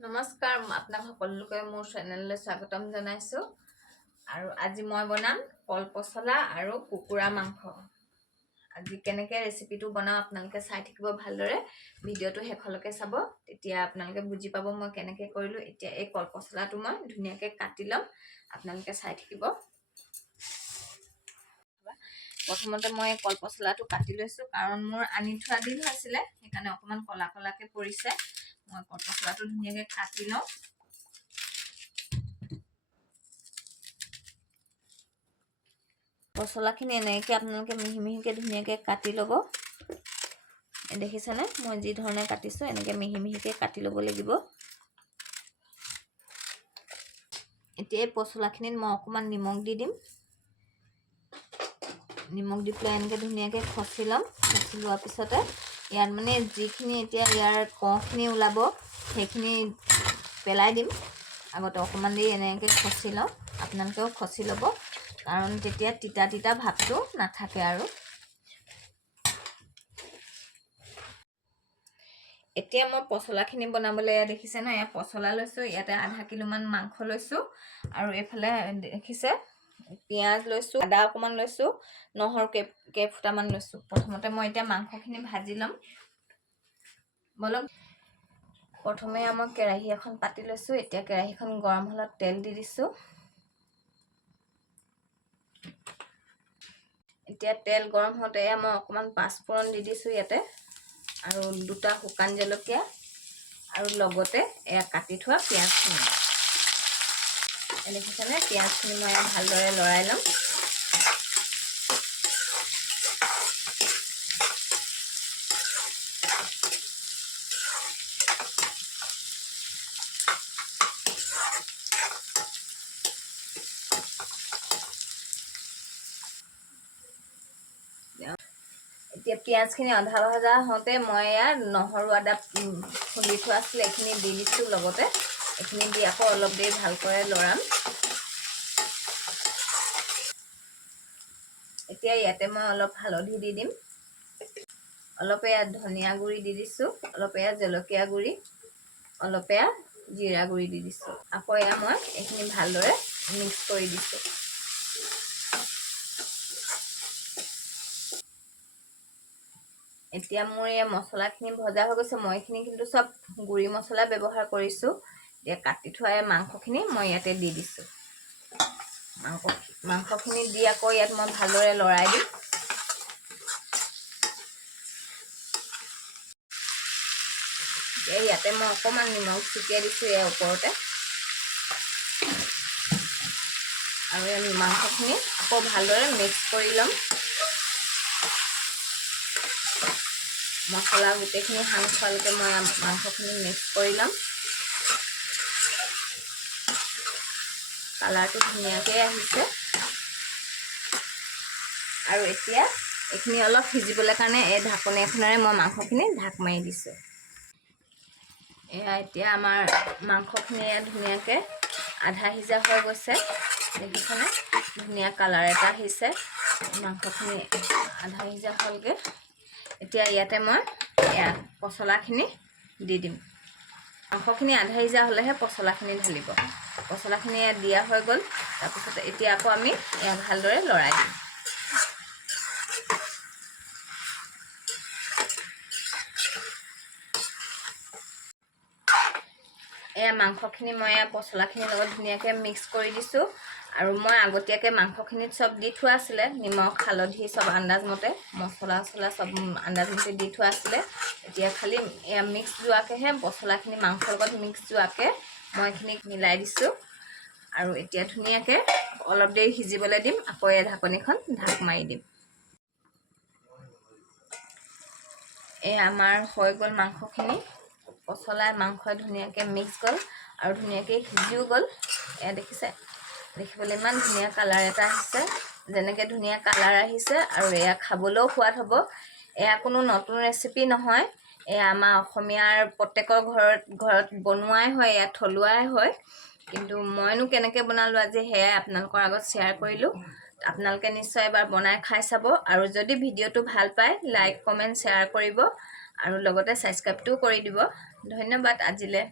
নমস্কাৰ আপোনাক সকলোকে মোৰ চেনেললৈ স্বাগতম জনাইছো আৰু আজি মই বনাম কল পচলা আৰু কুকুৰা মাংস। আজি কেনেকৈ ৰেচিপিটো বনাও আপোনালোকে চাই থাকিব ভালদৰে, ভিডিঅ'টো শেষলৈকে চাব, তেতিয়া আপোনালোকে বুজি পাব মই কেনেকৈ কৰিলো। এতিয়া এই কল পচলাটো মই ধুনীয়াকৈ কাটি লম, আপোনালোকে চাই থাকিব। প্ৰথমতে মই কল পচলাটো কাটি লৈছো কাৰণ মোৰ আনি থোৱা দিন হৈছিলে, সেইকাৰণে অকমান কলা কলাকে পৰিছে। মই কল পচলাটো ধুনীয়াকৈ কাটি লওঁ। পচলাখিনি এনেকৈ আপোনালোকে মিহি মিহিকৈ ধুনীয়াকৈ কাটি ল'ব। দেখিছেনে মই যি ধৰণে কাটিছো, এনেকৈ মিহি মিহিকৈ কাটি ল'ব লাগিব। এতিয়া এই পচলাখিনিত মই অকণমান নিমখ দি দিম। নিমখ দি পেলাই এনেকৈ ধুনীয়াকৈ খচি ল'ম। খচি লোৱাৰ পিছতে ইয়াত মানে যিখিনি এতিয়া ইয়াৰ কণখিনি ওলাব সেইখিনি পেলাই দিম। আগতে অকণমান দেৰি এনেকৈ খচি লওঁ, আপোনালোকেও খচি ল'ব কাৰণ তেতিয়া তিতা তিতা ভাৱটো নাথাকে। আৰু এতিয়া মই পচলাখিনি বনাবলৈ দেখিছে ন, এয়া পচলা লৈছোঁ, ইয়াতে আধা কিলোমান মাংস লৈছোঁ আৰু এইফালে দেখিছে পিঁয়াজ লৈছোঁ, আদা অকণমান লৈছোঁ, নহৰু কেইফুটামান লৈছোঁ। প্ৰথমতে মই এতিয়া মাংসখিনি ভাজি ল'ম। বলক প্ৰথমে মই কেৰাহী এখন পাতি লৈছোঁ। এতিয়া কেৰাহীখন গৰম হ'লত তেল দি দিছোঁ। এতিয়া তেল গৰম হওঁতে মই অকণমান পাঁচফোৰণ দি দিছোঁ ইয়াতে, আৰু দুটা শুকান জলকীয়া, আৰু লগতে এয়া কাটি থোৱা পিঁয়াজখিনি। দেখিছেনে পিঁয়াজখিনি মই ভালদৰে লৰাই ল'ম। এতিয়া পিঁয়াজখিনি আধা ভজা হওঁতে মই ইয়াত নহৰু আদা খুন্দি থোৱা আছিলে এইখিনি দি দিছোঁ। লগতে এইখিনি দি আকৌ অলপ দেৰি ভালকৈ লৰাম। এতিয়া ইয়াতে মই অলপ হালধি দি দিম, অলপ ইয়াত ধনিয়া গুড়ি দি দিছোঁ, অলপ ইয়াত জলকীয়া গুড়ি, অলপ ইয়াত জিৰা গুড়ি দি দিছোঁ। আকৌ এয়া মই এইখিনি ভালদৰে মিক্স কৰি দিছোঁ। এতিয়া মোৰ এই মছলাখিনি ভজা হৈ গৈছে। মই এইখিনি কিন্তু চব গুড়ি মছলা ব্যৱহাৰ কৰিছোঁ। এতিয়া কাটি থোৱা এই মাংসখিনি মই ইয়াতে দি দিছোঁ। মাংসখিনি দি আকৌ ইয়াত মই ভালদৰে লৰাই দিম। ইয়াতে মই অকণমান নিমখ ছটিয়াই দিছোঁ ইয়াৰ ওপৰতে, আৰু এই মাংসখিনি আকৌ ভালদৰে মিক্স কৰি ল'ম। মছলা গোটেইখিনি সানি খোৱালৈকে মই মাংসখিনি মিক্স কৰি ল'ম। কালাৰটো ধুনীয়াকৈ আহিছে। আৰু এতিয়া এইখিনি অলপ সিজিবলৈ কাৰণে এই ঢাকনি এখনেৰে মই মাংসখিনি ঢাক মাৰি দিছোঁ। এয়া এতিয়া আমাৰ মাংসখিনি ধুনীয়াকৈ আধা সিজা হৈ গৈছে। দেখিছেনে ধুনীয়া কালাৰ এটা আহিছে। মাংসখিনি আধা সিজা হ'লগৈ। এতিয়া ইয়াতে মই পচলাখিনি দি দিম। মাংসখিনি আধা সিজা হ'লেহে পচলাখিনি ঢালিব। পচলাখিনি দিয়া হৈ গ'ল। তাৰপিছত এতিয়া আকৌ আমি ভালদৰে লৰাই দিম। এয়া মাংসখিনি মই পচলাখিনিৰ লগত ধুনীয়াকৈ মিক্স কৰি দিছোঁ। আৰু মই আগতীয়াকৈ মাংসখিনিত চব দি থোৱা আছিলে, নিমখ হালধি চব আন্দাজমতে, মছলা চব আন্দাজমতে দি থোৱা আছিলে। এতিয়া খালি এয়া মিক্স যোৱাকৈহে পচলাখিনি মাংসৰ লগত মিক্স যোৱাকৈ মই এইখিনি মিলাই দিছোঁ। আৰু এতিয়া ধুনীয়াকৈ অলপ দেৰি সিজিবলৈ দিম। আকৌ এই ঢাকনিখন ঢাক মাৰি দিম। আমাৰ হৈ গ'ল মাংসখিনি, পচলাই মাংসই ধুনীয়াকৈ মিক্স গ'ল আৰু ধুনীয়াকৈ সিজিও গ'ল। দেখিছে দেখিবলৈ ইমান ধুনীয়া কালাৰ এটা আহিছে। যেনেকৈ ধুনীয়া কালাৰ আহিছে আৰু এয়া খাবলৈও সোৱাদ হ'ব। এয়া কোনো নতুন ৰেচিপি নহয়, এয়া আমাৰ অসমীয়াৰ প্ৰত্যেকৰ ঘৰত বনোৱাই হয়, এয়া থলুৱাই হয়। কিন্তু মইনো কেনেকৈ বনালোঁ আজি সেয়াই আপোনালোকৰ আগত শ্বেয়াৰ কৰিলোঁ। আপোনালোকে নিশ্চয় এবাৰ বনাই খাই চাব। আৰু যদি ভিডিঅ'টো ভাল পায় লাইক কমেণ্ট শ্বেয়াৰ কৰিব, আৰু লগতে ছাবস্ক্ৰাইবটোও কৰি দিব। ধন্যবাদ আজিলৈ।